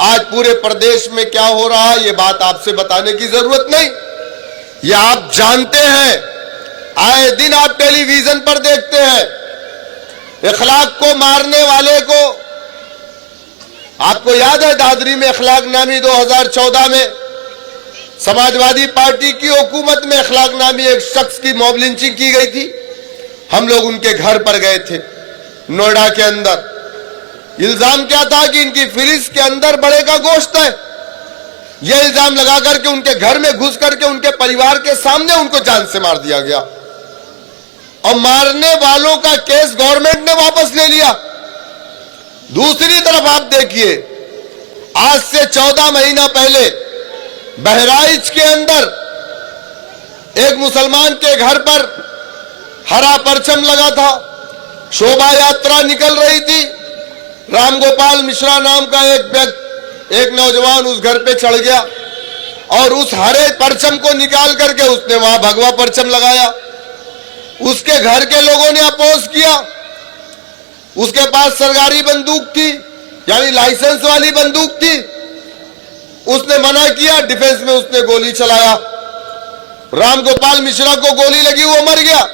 आज पूरे प्रदेश में क्या हो रहा है ये बात आपसे बताने की जरूरत नहीं, ये आप जानते हैं। आए दिन आप टेलीविजन पर देखते हैं इखलाक को मारने वाले को। आपको याद है दादरी में इखलाक नामी 2014 में समाजवादी पार्टी की हुकूमत में इखलाक नामी एक शख्स की मॉब लिंचिंग की गई थी। हम लोग उनके घर पर गए थे नोएडा के अंदर। इल्जाम क्या था कि इनकी फ्रिज के अंदर बड़े का गोश्त है। यह इल्जाम लगा करके उनके घर में घुस करके उनके परिवार के सामने उनको जान से मार दिया गया और मारने वालों का केस गवर्नमेंट ने वापस ले लिया। दूसरी तरफ आप देखिए, आज से 14 महीना पहले बहराइच के अंदर एक मुसलमान के घर पर हरा परचम लगा था, शोभा यात्रा निकल रही थी। रामगोपाल मिश्रा नाम का एक नौजवान उस घर पे चढ़ गया और उस हरे परचम को निकाल करके उसने वहां भगवा परचम लगाया। उसके घर के लोगों ने अपोज किया। उसके पास सरकारी बंदूक थी, यानी लाइसेंस वाली बंदूक थी। उसने मना किया, डिफेंस में उसने गोली चलाया। रामगोपाल मिश्रा को गोली लगी, वो मर गया।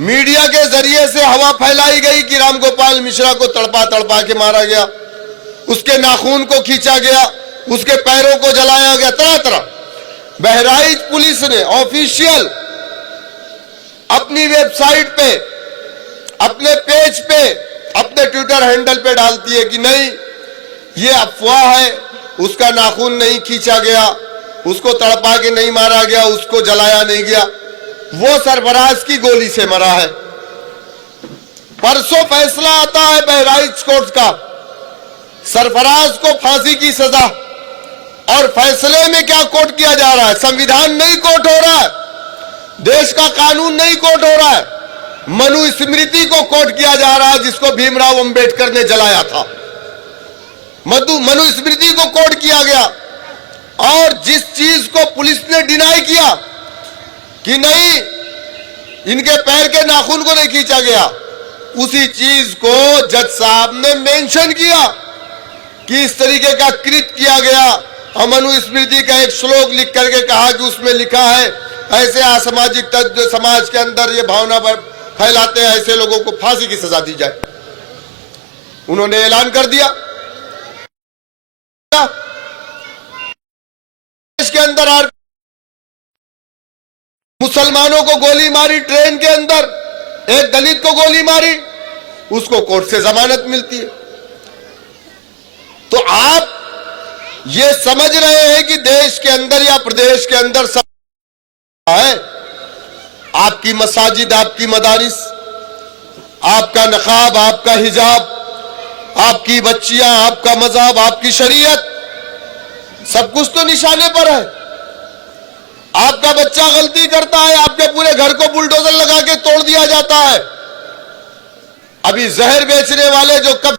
मीडिया के जरिए से हवा फैलाई गई कि रामगोपाल मिश्रा को तड़पा तड़पा के मारा गया, उसके नाखून को खींचा गया, उसके पैरों को जलाया गया, तरह तरह। बहराइच पुलिस ने ऑफिशियल अपनी वेबसाइट पे, अपने पेज पे, अपने ट्विटर हैंडल पे डालती है कि नहीं, ये अफवाह है, उसका नाखून नहीं खींचा गया, उसको तड़पा के नहीं मारा गया, उसको जलाया नहीं गया, वो सरफराज की गोली से मरा है। परसों फैसला आता है बहराइच कोर्ट का, सरफराज को फांसी की सजा। और फैसले में क्या कोर्ट किया जा रहा है? संविधान नहीं कोर्ट हो रहा है, देश का कानून नहीं कोर्ट हो रहा है, मनुस्मृति को कोर्ट किया जा रहा है, जिसको भीमराव अंबेडकर ने जलाया था। मनुस्मृति को कोर्ट किया गया। और जिस चीज को पुलिस ने डिनाई किया कि नहीं, इनके पैर के नाखून को नहीं खींचा गया, उसी चीज को जज साहब ने मेंशन किया कि इस तरीके का कृत्य किया गया। और मनुस्मृति का एक श्लोक लिख करके कहा कि उसमें लिखा है ऐसे असामाजिक तत्व जो समाज के अंदर ये भावना फैलाते हैं, ऐसे लोगों को फांसी की सजा दी जाए। उन्होंने ऐलान कर दिया। देश के अंदर मुसलमानों को गोली मारी, ट्रेन के अंदर एक दलित को गोली मारी, उसको कोर्ट से जमानत मिलती है। तो आप ये समझ रहे हैं कि देश के अंदर या प्रदेश के अंदर सब है। आपकी मसाजिद, आपकी मदारिस, आपका नकाब, आपका हिजाब, आपकी बच्चियां, आपका मजहब, आपकी शरीयत, सब कुछ तो निशाने पर है। आपका बच्चा गलती करता है, आपके पूरे घर को बुलडोजर लगा के तोड़ दिया जाता है। अभी जहर बेचने वाले जो कब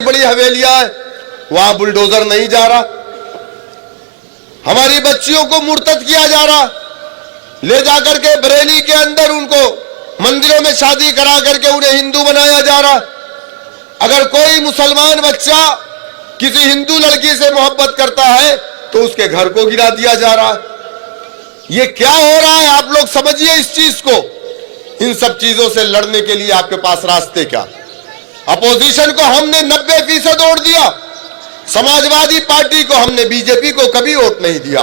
बड़ी हवेलियां है, वहां बुलडोजर नहीं जा रहा। हमारी बच्चियों को मुर्तद किया जा रहा, ले जाकर के बरेली के अंदर उनको मंदिरों में शादी करा करके उन्हें हिंदू बनाया जा रहा। अगर कोई मुसलमान बच्चा किसी हिंदू लड़की से मोहब्बत करता है तो उसके घर को गिरा दिया जा रहा है। ये क्या हो रहा है? आप लोग समझिए इस चीज को। इन सब चीजों से लड़ने के लिए आपके पास रास्ते क्या? अपोजिशन को हमने 90% वोट दिया, समाजवादी पार्टी को हमने, बीजेपी को कभी वोट नहीं दिया।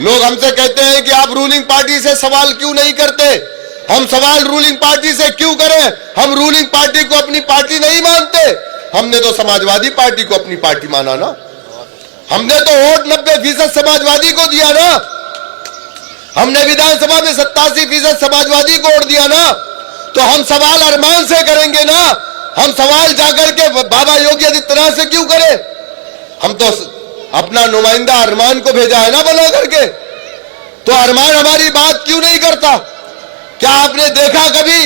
लोग हमसे कहते हैं कि आप रूलिंग पार्टी से सवाल क्यों नहीं करते? हम सवाल रूलिंग पार्टी से क्यों करें? हम रूलिंग पार्टी को अपनी पार्टी नहीं मानते। हमने तो समाजवादी पार्टी को अपनी पार्टी माना ना। हमने तो वोट 90% समाजवादी को दिया ना। हमने विधानसभा में 87% समाजवादी को वोट दिया ना। तो हम सवाल अरमान से करेंगे ना। हम सवाल जाकर के बाबा योगी आदित्यनाथ से क्यों करें? हम तो अपना नुमाइंदा अरमान को भेजा है ना बना करके। तो अरमान हमारी बात क्यों नहीं करता? क्या आपने देखा कभी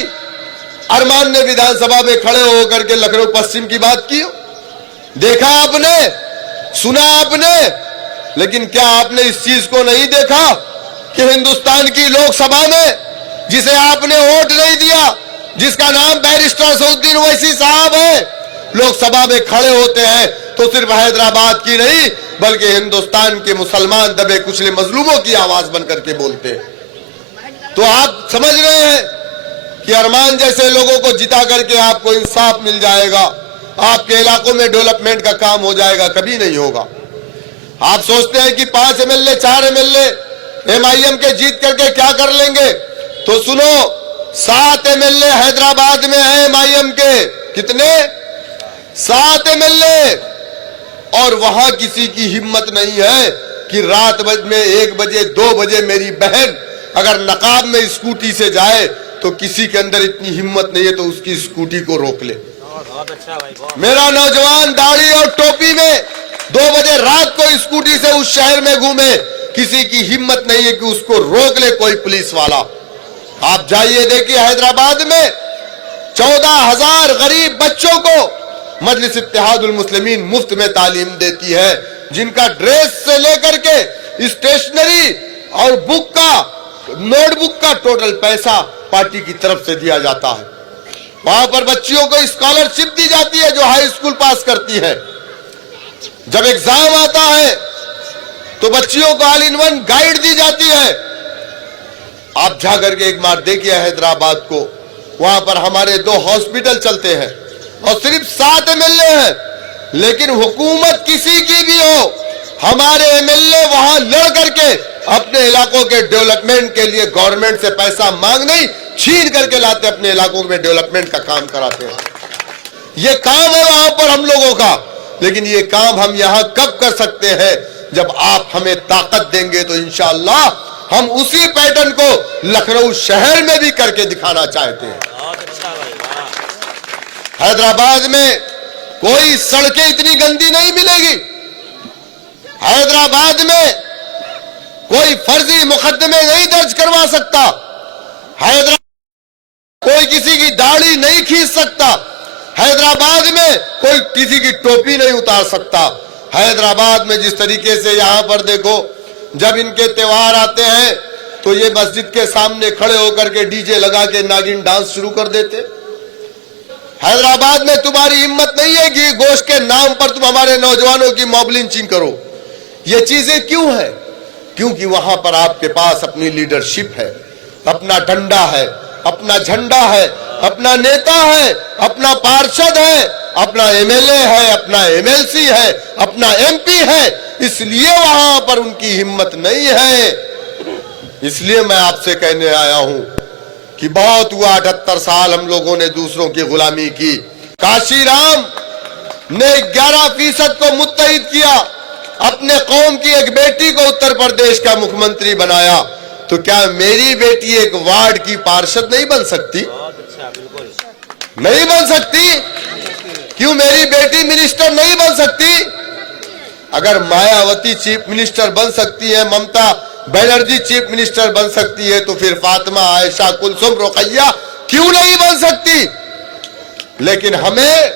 अरमान ने विधानसभा में खड़े होकर के लखनऊ पश्चिम की बात की? देखा आपने, सुना आपने? लेकिन क्या आपने इस चीज को नहीं देखा कि हिंदुस्तान की लोकसभा में जिसे आपने वोट नहीं दिया, जिसका नाम बैरिस्टर असदुद्दीन ओवैसी साहब है, लोकसभा में खड़े होते हैं तो सिर्फ हैदराबाद की नहीं बल्कि हिंदुस्तान के मुसलमान दबे कुचले मजलूमों की आवाज बनकर के बोलते हैं। तो आप समझ रहे हैं कि अरमान जैसे लोगों को जिता करके आपको इंसाफ मिल जाएगा, आपके इलाकों में डेवलपमेंट का काम हो जाएगा, कभी नहीं होगा। आप सोचते हैं कि 5 एमएलए 4 एमएलए एमआईएम के जीत करके क्या कर लेंगे, तो सुनो 7 एमएलए हैदराबाद में है एमआईएम के। कितने? 7 एमएलए। और वहां किसी की हिम्मत नहीं है कि रात में 1 बजे 2 बजे मेरी बहन अगर नकाब में स्कूटी से जाए तो किसी के अंदर इतनी हिम्मत नहीं है तो उसकी स्कूटी को रोक ले। बहुत अच्छा भाई, बहुत। मेरा नौजवान दाढ़ी और टोपी में 2 बजे रात को स्कूटी से उस शहर में घूमे, किसी की हिम्मत नहीं है कि उसको रोक ले कोई पुलिस वाला। आप जाइए देखिए हैदराबाद में 14,000 गरीब बच्चों को मजलिस इत्तेहादुल मुस्लिमीन मुफ्त में तालीम देती है, जिनका ड्रेस से लेकर के स्टेशनरी और बुक का नोटबुक का टोटल पैसा पार्टी की तरफ से दिया जाता है। वहां पर बच्चियों को स्कॉलरशिप दी जाती है जो हाई स्कूल पास करती है। जब एग्जाम आता है तो बच्चियों को ऑल इन वन गाइड दी जाती है। आप जाकर के एक बार देखिए हैदराबाद को, वहां पर हमारे 2 हॉस्पिटल चलते हैं और सिर्फ 7 एमएलए हैं, लेकिन हुकूमत किसी की भी हो, हमारे एमएलए वहां लड़ करके अपने इलाकों के डेवलपमेंट के लिए गवर्नमेंट से पैसा मांग नहीं, छीन करके लाते, अपने इलाकों में डेवलपमेंट का काम कराते हैं। ये काम है वहां पर हम लोगों का, लेकिन ये काम हम यहां कब कर सकते हैं? जब आप हमें ताकत देंगे तो इंशाअल्लाह हम उसी पैटर्न को लखनऊ शहर में भी करके दिखाना चाहते हैं। बहुत अच्छा भाई, वाह। हैदराबाद में कोई सड़कें इतनी गंदी नहीं मिलेगी। हैदराबाद में कोई फर्जी मुकदमे नहीं दर्ज करवा सकता। हैदराबाद कोई किसी की दाढ़ी नहीं खींच सकता। हैदराबाद में कोई किसी की टोपी नहीं उतार सकता। हैदराबाद में जिस तरीके से यहां पर देखो, जब इनके त्योहार आते हैं तो ये मस्जिद के सामने खड़े होकर के डीजे लगा के नागिन डांस शुरू कर देते। हैदराबाद में तुम्हारी हिम्मत नहीं है कि गोश्त के नाम पर तुम हमारे नौजवानों की मॉब लिंचिंग करो। ये चीजें क्यों है? क्योंकि वहां पर आपके पास अपनी लीडरशिप है, अपना डंडा है, अपना झंडा है, अपना नेता है, अपना पार्षद है, अपना एमएलए है, अपना एमएलसी है, अपना एमपी है। इसलिए वहां पर उनकी हिम्मत नहीं है। इसलिए मैं आपसे कहने आया हूं कि बहुत हुआ, 78 साल हम लोगों ने दूसरों की गुलामी की। काशीराम ने 11% को मुत्तहिद किया, अपने कौम की एक बेटी को उत्तर प्रदेश का मुख्यमंत्री बनाया। तो क्या मेरी बेटी एक वार्ड की पार्षद नहीं बन सकती? बहुत अच्छा, बिल्कुल नहीं बन सकती। क्यों मेरी बेटी मिनिस्टर नहीं बन सकती? अगर मायावती चीफ मिनिस्टर बन सकती है, ममता बनर्जी चीफ मिनिस्टर बन सकती है, तो फिर फातिमा, आयशा, कुलसुम, रुकैया क्यों नहीं बन सकती? लेकिन हमें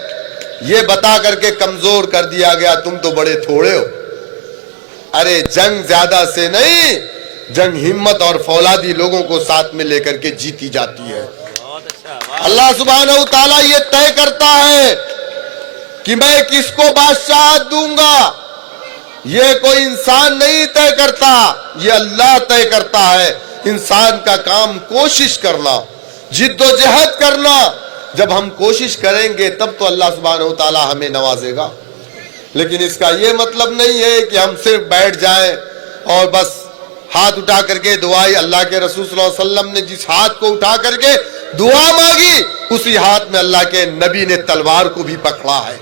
यह बता करके कमजोर कर दिया गया, तुम तो बड़े थोड़े हो। अरे जंग ज्यादा से नहीं, जंग हिम्मत और फौलादी लोगों को साथ में लेकर के जीती जाती है। बहुत अच्छा, वाह। अल्लाह सुब्हानहू तआला ये तय करता है कि मैं किसको बादशाहत दूंगा। ये कोई इंसान नहीं तय करता, ये अल्लाह तय करता है। इंसान का काम कोशिश करना, जिद्दोजहद करना। जब हम कोशिश करेंगे तब तो अल्लाह सुब्हानहू तआला हमें नवाजेगा। लेकिन इसका ये मतलब नहीं है कि हम सिर्फ बैठ जाएं और बस हाथ उठा करके दुआई। अल्लाह के रसूल सल्लल्लाहु अलैहि वसल्लम ने जिस हाथ को उठा करके दुआ मांगी, उसी हाथ में अल्लाह के नबी ने तलवार को भी पकड़ा है।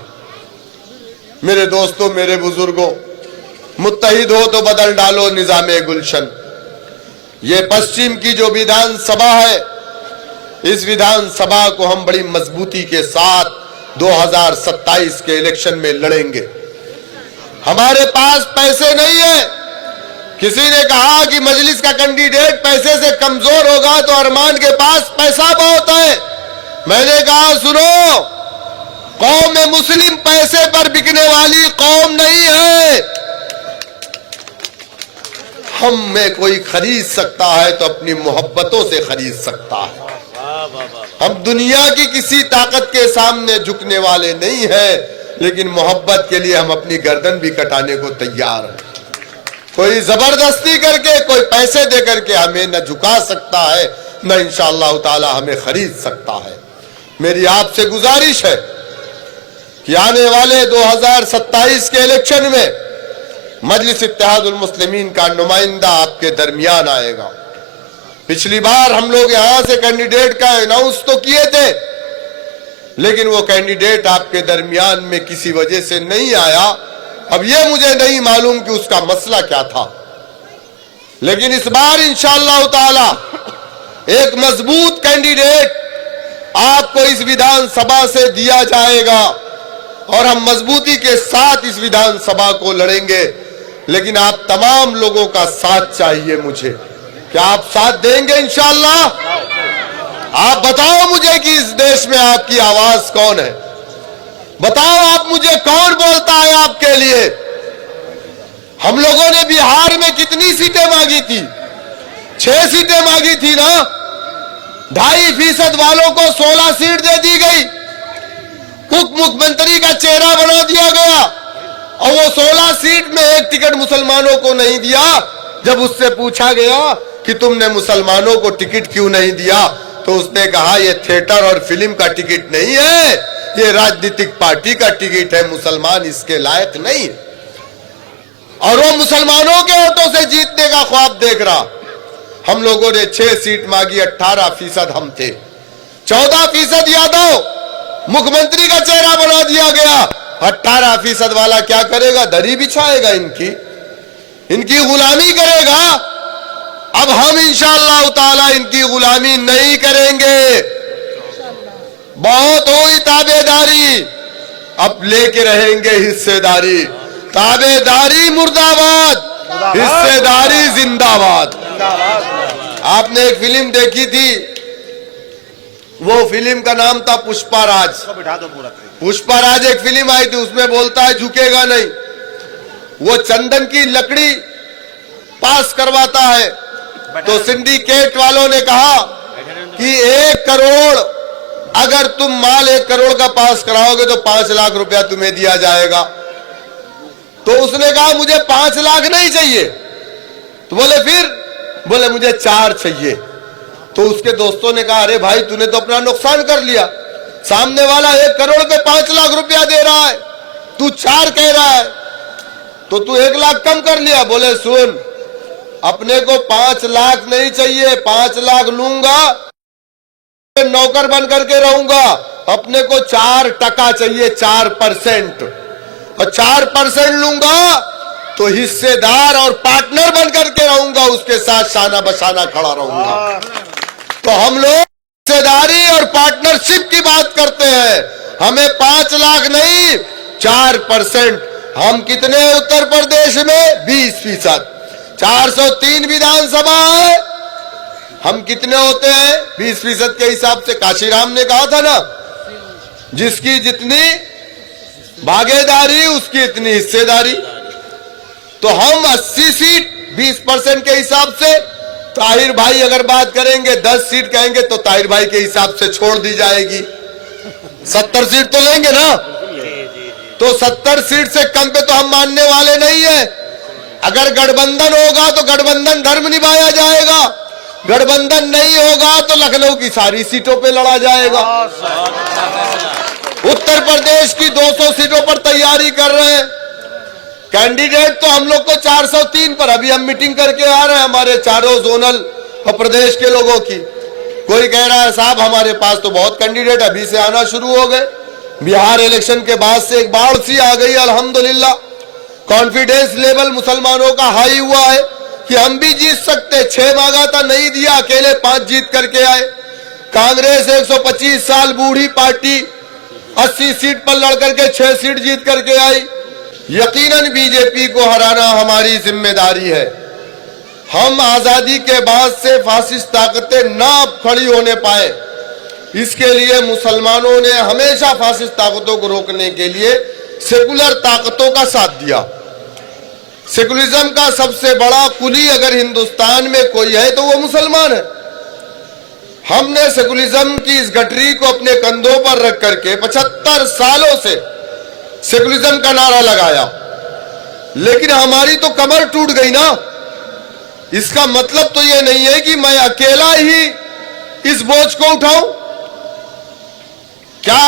मेरे दोस्तों, मेरे बुजुर्गों, मुत्तहिद हो तो बदल डालो निजामे गुलशन। ये पश्चिम की जो विधानसभा है, इस विधानसभा को हम बड़ी मजबूती के साथ 2027 के इलेक्शन में लड़ेंगे। हमारे पास पैसे नहीं है। किसी ने कहा कि मजलिस का कैंडिडेट पैसे से कमजोर होगा, तो अरमान के पास पैसा बहुत है। मैंने कहा सुनो, कौम में मुस्लिम पैसे पर बिकने वाली कौम नहीं है। हम में कोई खरीद सकता है तो अपनी मोहब्बतों से खरीद सकता है। हम दुनिया की किसी ताकत के सामने झुकने वाले नहीं है। लेकिन मोहब्बत के लिए हम अपनी गर्दन भी कटाने को तैयार हैं। कोई जबरदस्ती करके, कोई पैसे दे करके हमें न झुका सकता है, न इंशाअल्लाह ताला हमें खरीद सकता है। मेरी आपसे गुजारिश है कि आने वाले 2027 के इलेक्शन में मजलिस इत्तेहादुल मुस्लिमीन का नुमाइंदा आपके दरमियान आएगा। पिछली बार हम लोग यहां से कैंडिडेट का अनाउंस तो किए थे, लेकिन वो कैंडिडेट आपके दरमियान में किसी वजह से नहीं आया। अब ये मुझे नहीं मालूम कि उसका मसला क्या था, लेकिन इस बार इंशाअल्लाह ताला एक मजबूत कैंडिडेट आपको इस विधानसभा से दिया जाएगा और हम मजबूती के साथ इस विधानसभा को लड़ेंगे। लेकिन आप तमाम लोगों का साथ चाहिए मुझे। क्या आप साथ देंगे इंशाअल्लाह? आप बताओ मुझे कि इस देश में आपकी आवाज कौन है? बताओ आप मुझे, कौन बोलता है आपके लिए? हम लोगों ने बिहार में कितनी सीटें मांगी थी? 6 सीटें मांगी थी ना। 2.5% वालों को 16 सीट दे दी गई। उप मुख्यमंत्री का चेहरा बना दिया गया और वो 16 सीट में एक टिकट मुसलमानों को नहीं दिया। जब उससे पूछा गया कि तुमने मुसलमानों को टिकट क्यों नहीं दिया, तो उसने कहा ये थिएटर और फिल्म का टिकट नहीं है, ये राजनीतिक पार्टी का टिकट है, मुसलमान इसके लायक नहीं है। और वो मुसलमानों के वोटों से जीतने का ख्वाब देख रहा। हम लोगों ने 6 सीट मांगी, 18% हम थे, 14% यादव। मुख्यमंत्री का चेहरा बना दिया गया। 18% वाला क्या करेगा? दरी बिछाएगा, इनकी गुलामी करेगा। अब हम इंशाअल्लाह ताला इनकी गुलामी नहीं करेंगे। बहुत हुई ताबेदारी, अब लेके रहेंगे हिस्सेदारी। ताबेदारी मुर्दाबाद, हिस्सेदारी जिंदाबाद। आपने एक फिल्म देखी थी, वो फिल्म का नाम था पुष्पाराज। पुष्पाराज एक फिल्म आई थी, उसमें बोलता है झुकेगा नहीं। वो चंदन की लकड़ी पास करवाता है, तो सिंडिकेट वालों ने कहा कि 1 करोड़, अगर तुम माल 1 करोड़ का पास कराओगे तो 5 लाख रुपया तुम्हें दिया जाएगा। तो उसने कहा मुझे 5 लाख नहीं चाहिए। तो बोले फिर? बोले मुझे 4 चाहिए। तो उसके दोस्तों ने कहा अरे भाई तूने तो अपना नुकसान कर लिया, सामने वाला 1 करोड़ पे 5 लाख रुपया दे रहा है, तू 4 कह रहा है, तो तू 1 लाख कम कर लिया। बोले सुन, अपने को 5 लाख नहीं चाहिए, 5 लाख लूंगा नौकर बन करके रहूंगा, अपने को 4% चाहिए, 4%। और 4% लूंगा तो हिस्सेदार और पार्टनर बन करके रहूंगा, उसके साथ शाना बशाना खड़ा रहूंगा। तो हम लोग हिस्सेदारी और पार्टनरशिप की बात करते हैं। हमें 5 लाख नहीं, 4%। हम कितने उत्तर प्रदेश में? 20%। 403 विधानसभा है, हम कितने होते हैं? 20% के हिसाब से। काशीराम ने कहा था ना, जिसकी जितनी भागीदारी उसकी इतनी हिस्सेदारी। तो हम 80 सीट 20% के हिसाब से। ताहिर भाई अगर बात करेंगे 10 सीट कहेंगे तो ताहिर भाई के हिसाब से छोड़ दी जाएगी। 70 सीट तो लेंगे ना, तो 70 सीट से कम पे तो हम मानने वाले नहीं है। अगर गठबंधन होगा तो गठबंधन धर्म निभाया जाएगा, गठबंधन नहीं होगा तो लखनऊ की सारी सीटों पे लड़ा जाएगा। उत्तर प्रदेश की 200 सीटों पर तैयारी कर रहे हैं। कैंडिडेट तो हम लोग को 403 पर, अभी हम मीटिंग करके आ रहे हैं हमारे चारों जोनल और प्रदेश के लोगों की। कोई कह रहा है साहब हमारे पास तो बहुत कैंडिडेट अभी से आना शुरू हो गए, बिहार इलेक्शन के बाद से एक बाढ़ सी आ गई। अल्हम्दुलिल्लाह कॉन्फिडेंस लेवल मुसलमानों का हाई हुआ है कि हम भी जीत सकते। 6 मांगा था, नहीं दिया, अकेले 5 जीत करके आए। कांग्रेस 125 साल बूढ़ी पार्टी 80 सीट पर लड़ करके 6 सीट जीत करके आई। यकीनन बीजेपी को हराना हमारी जिम्मेदारी है। हम आजादी के बाद से फासिस्ट ताकतें ना खड़ी होने पाए, इसके लिए मुसलमानों ने हमेशा फासिस्ट ताकतों को रोकने के लिए सेकुलर ताकतों का साथ दिया। सेकुलरिज्म का सबसे बड़ा कुली अगर हिंदुस्तान में कोई है तो वो मुसलमान है। हमने सेकुलरिज्म की इस गठरी को अपने कंधों पर रख करके 75 सालों से सेकुलरिज्म का नारा लगाया, लेकिन हमारी तो कमर टूट गई ना। इसका मतलब तो यह नहीं है कि मैं अकेला ही इस बोझ को उठाऊं। क्या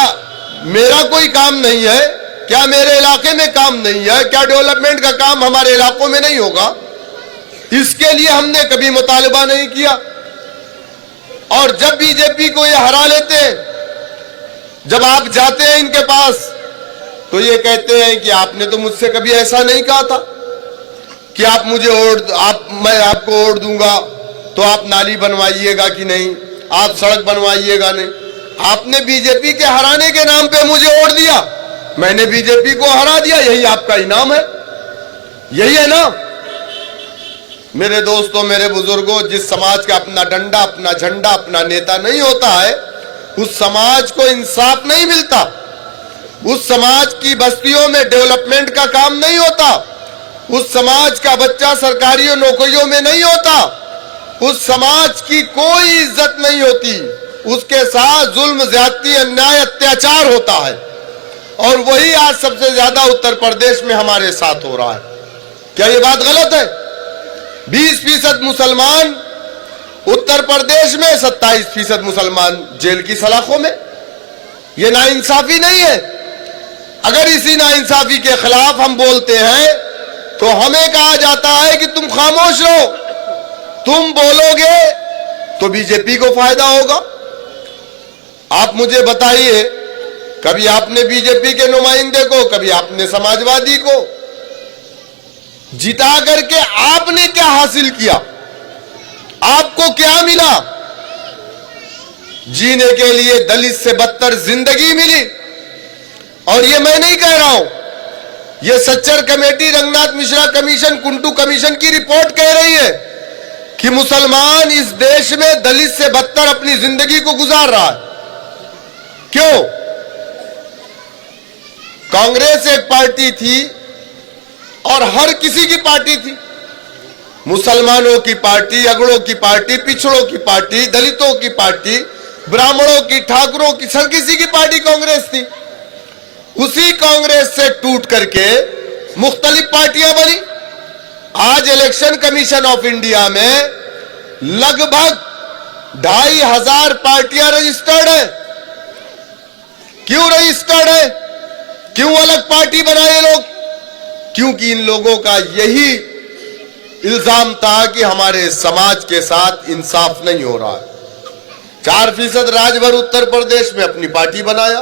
मेरा कोई काम नहीं है? क्या मेरे इलाके में काम नहीं है? क्या डेवलपमेंट का काम हमारे इलाकों में नहीं होगा? इसके लिए हमने कभी मुतालबा नहीं किया। और जब बीजेपी को ये हरा लेते हैं, जब आप जाते हैं इनके पास, तो ये कहते हैं कि आपने तो मुझसे कभी ऐसा नहीं कहा था कि आप मुझे मैं आपको वोट दूंगा तो आप नाली बनवाइएगा कि नहीं, आप सड़क बनवाइएगा नहीं। आपने बीजेपी के हराने के नाम पे मुझे वोट दिया, मैंने बीजेपी को हरा दिया, यही आपका इनाम है, यही है ना। मेरे दोस्तों, मेरे बुजुर्गों, जिस समाज का अपना डंडा, अपना झंडा, अपना नेता नहीं होता है, उस समाज को इंसाफ नहीं मिलता। उस समाज की बस्तियों में डेवलपमेंट का काम नहीं होता। उस समाज का बच्चा सरकारी नौकरियों में नहीं होता। उस समाज की कोई इज्जत नहीं होती। उसके साथ जुल्म, ज्यादती, अन्याय, अत्याचार होता है। और वही आज सबसे ज्यादा उत्तर प्रदेश में हमारे साथ हो रहा है। क्या ये बात गलत है? 20% मुसलमान उत्तर प्रदेश में, 27% मुसलमान जेल की सलाखों में। ये नाइंसाफी नहीं है? अगर इसी नाइंसाफी के खिलाफ हम बोलते हैं तो हमें कहा जाता है कि तुम खामोश रहो, तुम बोलोगे तो बीजेपी को फायदा होगा। आप मुझे बताइए, कभी आपने बीजेपी के नुमाइंदे को, कभी आपने समाजवादी को जिता करके आपने क्या हासिल किया? आपको क्या मिला? जीने के लिए दलित से बदतर जिंदगी मिली। और ये मैं नहीं कह रहा हूं, ये Sachar committee, Ranganath Mishra commission, कुंटू commission की रिपोर्ट कह रही है कि मुसलमान इस देश में दलित से बदतर अपनी जिंदगी को गुजार रहा है। क्यों? कांग्रेस एक पार्टी थी और हर किसी की पार्टी थी, मुसलमानों की पार्टी, अगड़ों की पार्टी, पिछड़ों की पार्टी, दलितों की पार्टी, ब्राह्मणों की, ठाकुरों की, हर किसी की पार्टी कांग्रेस थी। उसी कांग्रेस से टूट करके मुख्तलिफ पार्टियां बनी। आज इलेक्शन कमीशन ऑफ इंडिया में लगभग 2500 पार्टियां रजिस्टर्ड है। क्यों रजिस्टर्ड है? क्यों अलग पार्टी बनाए लोग? क्योंकि इन लोगों का यही इल्जाम था कि हमारे समाज के साथ इंसाफ नहीं हो रहा है। 4% राजभर उत्तर प्रदेश में अपनी पार्टी बनाया,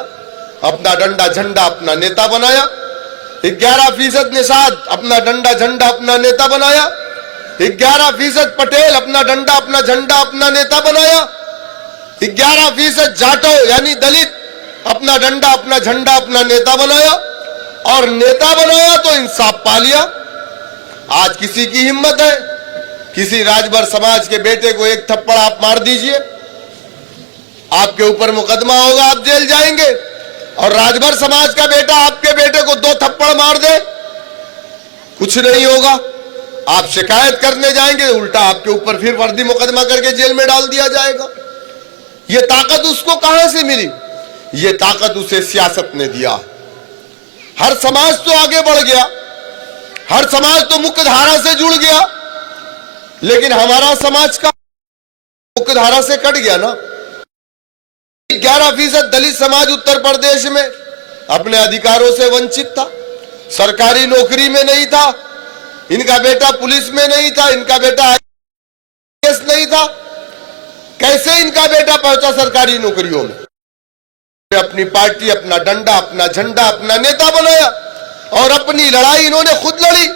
अपना डंडा झंडा अपना नेता बनाया। 11% निषाद अपना डंडा झंडा अपना नेता बनाया। 11% पटेल अपना डंडा अपना झंडा अपना नेता बनाया। 11% जाटो यानी दलित अपना डंडा अपना झंडा अपना नेता बनाया। और नेता बनाया तो इंसाफ पा लिया। आज किसी की हिम्मत है, किसी राजभर समाज के बेटे को एक थप्पड़ आप मार दीजिए, आपके ऊपर मुकदमा होगा, आप जेल जाएंगे। और राजभर समाज का बेटा आपके बेटे को 2 थप्पड़ मार दे, कुछ नहीं होगा। आप शिकायत करने जाएंगे, उल्टा आपके ऊपर फिर फर्जी मुकदमा करके जेल में डाल दिया जाएगा। ये ताकत उसको कहां से मिली? ये ताकत उसे सियासत ने दिया। हर समाज तो आगे बढ़ गया, हर समाज तो मुख्य धारा से जुड़ गया, लेकिन हमारा समाज का मुख्य धारा से कट गया ना। 11% दलित समाज उत्तर प्रदेश में अपने अधिकारों से वंचित था, सरकारी नौकरी में नहीं था, इनका बेटा पुलिस में नहीं था, इनका बेटा IAS नहीं था। कैसे इनका बेटा पहुंचा सरकारी नौकरियों में? अपनी पार्टी, अपना डंडा, अपना झंडा, अपना नेता बनाया और अपनी लड़ाई इन्होंने खुद लड़ी।